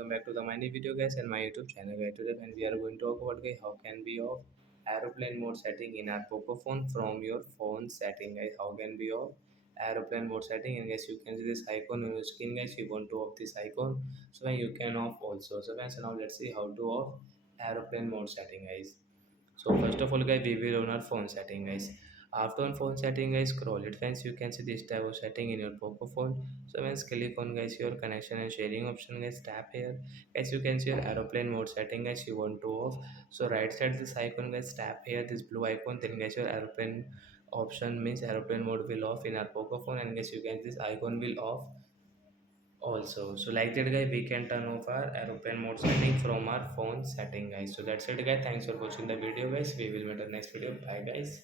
welcome back to the my new video guys and my YouTube channel guys. Today when we are going to talk about guys how can we off aeroplane mode setting in our Poco phone from your phone setting guys. How can we off aeroplane mode setting, and guys you can see this icon on your screen guys. You want to off this icon, so when you can off also. So guys, so now let's see how to off aeroplane mode setting guys. So first of all guys, we will on our phone setting guys. After on phone setting guys, scroll it friends, you can see this type of setting in your Poco phone. So once click on guys your connection and sharing option guys, tap here guys, you can see your aeroplane mode setting guys, you want to off. So right side this icon guys, tap here this blue icon, then guys your aeroplane option means aeroplane mode will off in our Poco phone, and guys you can this icon will off also. So like that guy, we can turn off our aeroplane mode setting from our phone setting guys. So that's it guys, thanks for watching the video guys, we will meet in the next video, bye guys.